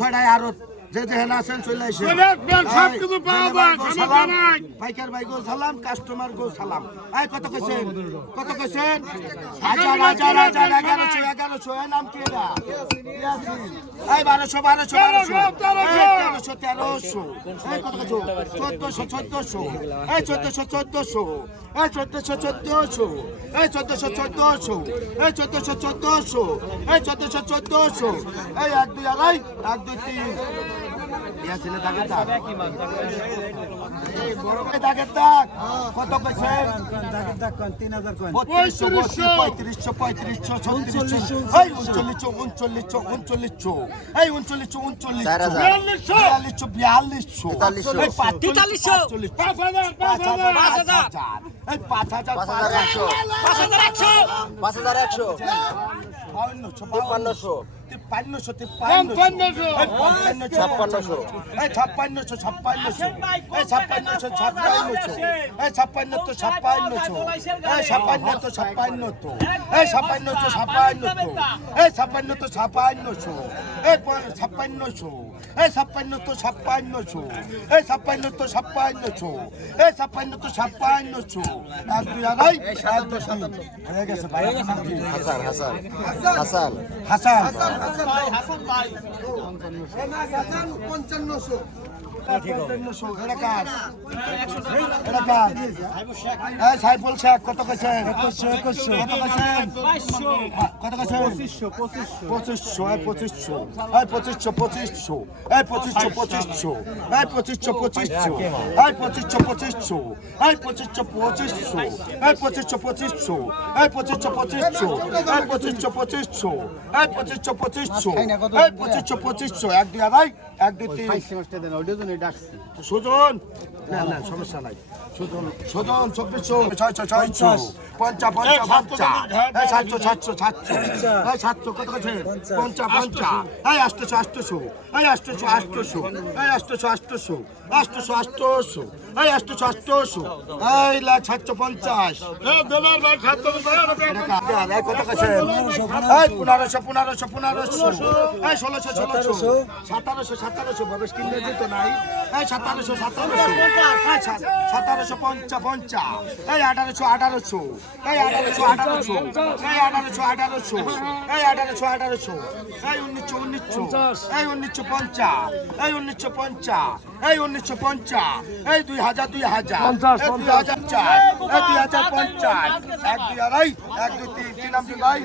ছয়টায় আরো যে হেনা আছেন চলে আসে পাইকার ভাই গো সালাম কাস্টমার গো সালাম। এই কত কইছেন হাজার হাজার হাজার 1100 এর নাম কি এটা? এই 1200 1300 এই কত কইছো 1400 এই 1400 এই 1400 এই 1400 এই 1400 এই 1400 এই 1 2 আড়াই 1 2 3 ইয়া ছেলে দাগের দাগ দাগের দাগ কত কইছেন? দাগের দাগ কোন 3000 কোন 3500 3600 এই 39 এই 39 এই 5500 সাইফুল শেখ কত কইছেন? 2100 কত কইছেন? 2500 এই 2500 এই 2500 এই 2500 এই 2500 এই 2500 এই 2500 এই 2500 এই 2500 এই 2500 এই 2500 এই 2500 1 2 আড়াই 1 2 3 সুজন না না সমস্যা নাই সুজন 2400 600 এই 700 কত আছে? 50 এই 800 এই 800 এই 800 এই 800 এই 750 কত আছে? এই 1500 এই 1600 1700 ভবেশ কিনলে যেত নাই এই 1750 এই 1800 এই 1800 এই 1950 এই 1950 এই 1950 এই 2000 2004 এই 2050 1 2 আড়াই 1 2 3 কি নাম ভাই?